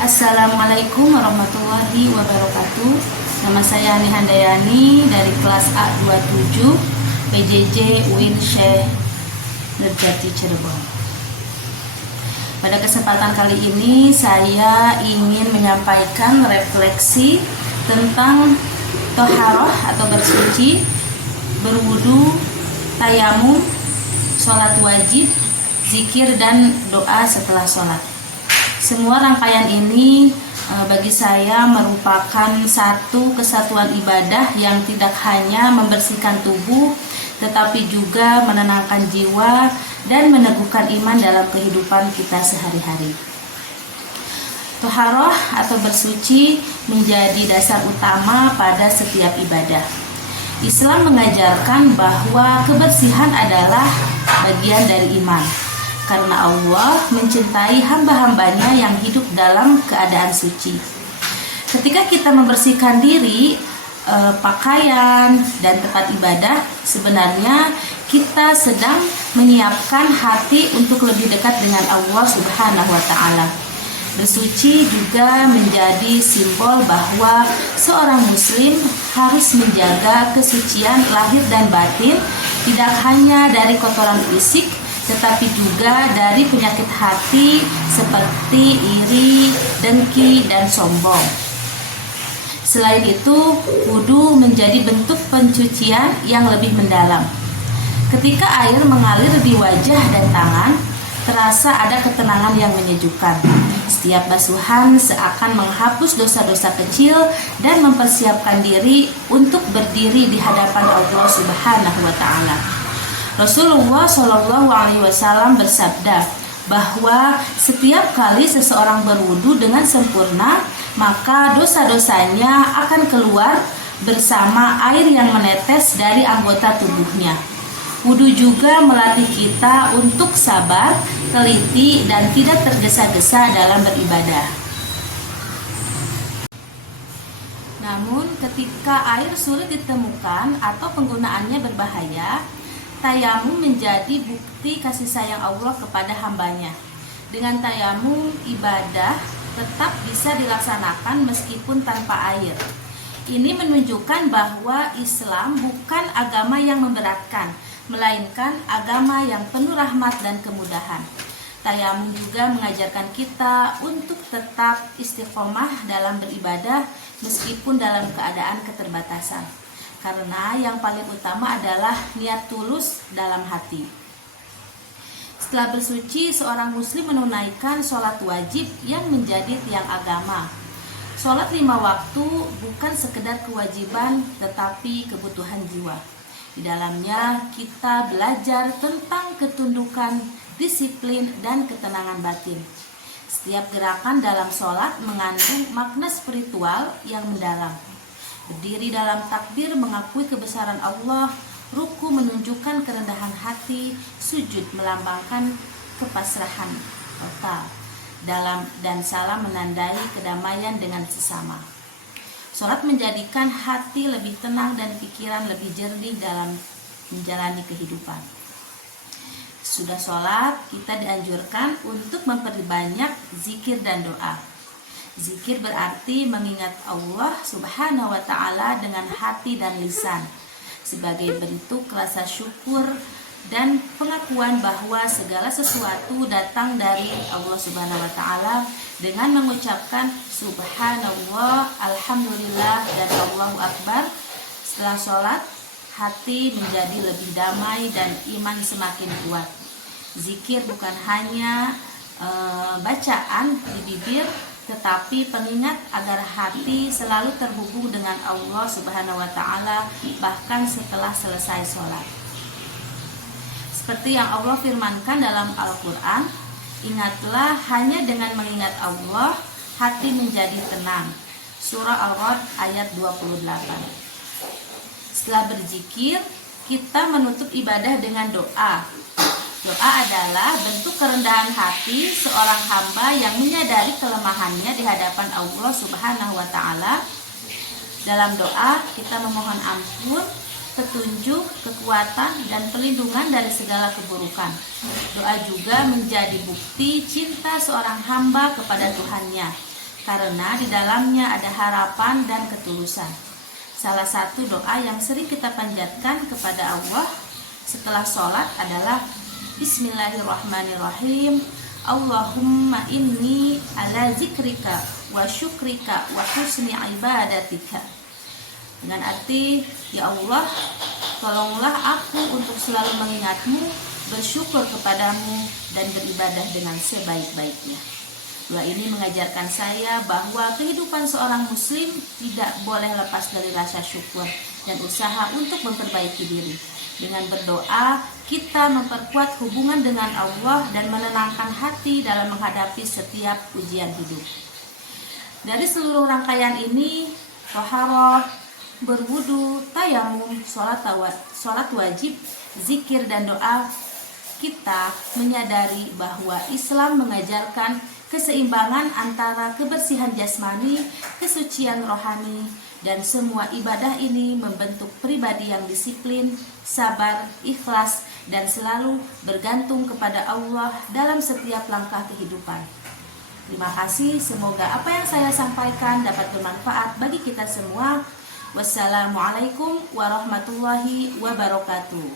Assalamualaikum warahmatullahi wabarakatuh. Nama saya Ani Handayani dari kelas A27 PJJ UIN Syekh Nurjati Cirebon. Pada kesempatan kali ini saya ingin menyampaikan refleksi tentang toharoh atau bersuci, berwudu, tayamum, sholat wajib, zikir, dan doa setelah sholat. Semua rangkaian ini bagi saya merupakan satu kesatuan ibadah yang tidak hanya membersihkan tubuh, tetapi juga menenangkan jiwa dan meneguhkan iman dalam kehidupan kita sehari-hari. Toharoh atau bersuci menjadi dasar utama pada setiap ibadah. Islam mengajarkan bahwa kebersihan adalah bagian dari iman, karena Allah mencintai hamba-hambanya yang hidup dalam keadaan suci. Ketika kita membersihkan diri, pakaian, dan tempat ibadah, sebenarnya kita sedang menyiapkan hati untuk lebih dekat dengan Allah Subhanahu wa Ta'ala. Bersuci juga menjadi simbol bahwa seorang muslim harus menjaga kesucian lahir dan batin, tidak hanya dari kotoran fisik, tetapi juga dari penyakit hati seperti iri, dengki, dan sombong. Selain itu, wudu menjadi bentuk pencucian yang lebih mendalam. Ketika air mengalir di wajah dan tangan, terasa ada ketenangan yang menyejukkan. Setiap basuhan seakan menghapus dosa-dosa kecil dan mempersiapkan diri untuk berdiri di hadapan Allah Subhanahu wa Ta'ala. Rasulullah Shallallahu Alaihi Wasallam bersabda bahwa setiap kali seseorang berwudu dengan sempurna, maka dosa-dosanya akan keluar bersama air yang menetes dari anggota tubuhnya. Wudu juga melatih kita untuk sabar, teliti, dan tidak tergesa-gesa dalam beribadah. Namun, ketika air sulit ditemukan atau penggunaannya berbahaya, tayamum menjadi bukti kasih sayang Allah kepada hambanya. Dengan tayamum, ibadah tetap bisa dilaksanakan meskipun tanpa air. Ini menunjukkan bahwa Islam bukan agama yang memberatkan, melainkan agama yang penuh rahmat dan kemudahan. Tayamum juga mengajarkan kita untuk tetap istiqomah dalam beribadah meskipun dalam keadaan keterbatasan. Karena yang paling utama adalah niat tulus dalam hati. Setelah bersuci, seorang muslim menunaikan sholat wajib yang menjadi tiang agama. Sholat 5 waktu bukan sekedar kewajiban, tetapi kebutuhan jiwa. Di dalamnya kita belajar tentang ketundukan, disiplin, dan ketenangan batin. Setiap gerakan dalam sholat mengandung makna spiritual yang mendalam. Berdiri dalam takbir mengakui kebesaran Allah, ruku menunjukkan kerendahan hati, sujud melambangkan kepasrahan total, dan salam menandai kedamaian dengan sesama. Sholat menjadikan hati lebih tenang dan pikiran lebih jernih dalam menjalani kehidupan. Sudah sholat, kita dianjurkan untuk memperbanyak zikir dan doa. Zikir berarti mengingat Allah Subhanahu wa Ta'ala dengan hati dan lisan, sebagai bentuk rasa syukur dan pengakuan bahwa segala sesuatu datang dari Allah Subhanahu wa Ta'ala, dengan mengucapkan Subhanallah, Alhamdulillah, dan Allahu Akbar. Setelah sholat, hati menjadi lebih damai dan iman semakin kuat. Zikir bukan hanya bacaan di bibir, tetapi pengingat agar hati selalu terhubung dengan Allah Subhanahu wa Ta'ala bahkan setelah selesai sholat. Seperti yang Allah firmankan dalam Al-Quran, ingatlah hanya dengan mengingat Allah, hati menjadi tenang. Surah Al-Ra'd ayat 28. Setelah berzikir, kita menutup ibadah dengan doa. Doa adalah bentuk kerendahan hati seorang hamba yang menyadari kelemahannya di hadapan Allah Subhanahu wa Ta'ala. Dalam doa, kita memohon ampun, petunjuk, kekuatan, dan perlindungan dari segala keburukan. Doa juga menjadi bukti cinta seorang hamba kepada Tuhannya. karena di dalamnya ada harapan dan ketulusan. Salah satu doa yang sering kita panjatkan kepada Allah setelah sholat adalah Bismillahirrahmanirrahim. Allahumma inni ala zikrika wa syukrika wa husni ibadatika. Dengan arti, ya Allah, tolonglah aku untuk selalu mengingatmu, bersyukur kepadamu, dan beribadah dengan sebaik-baiknya. Doa ini mengajarkan saya bahwa kehidupan seorang muslim tidak boleh lepas dari rasa syukur dan usaha untuk memperbaiki diri. Dengan berdoa, kita memperkuat hubungan dengan Allah dan menenangkan hati dalam menghadapi setiap ujian hidup. Dari seluruh rangkaian ini, toharoh, berwudu, tayamum, sholat wajib, zikir, dan doa, kita menyadari bahwa Islam mengajarkan keseimbangan antara kebersihan jasmani, kesucian rohani, dan semua ibadah ini membentuk pribadi yang disiplin, sabar, ikhlas, dan selalu bergantung kepada Allah dalam setiap langkah kehidupan. Terima kasih, semoga apa yang saya sampaikan dapat bermanfaat bagi kita semua. Wassalamualaikum warahmatullahi wabarakatuh.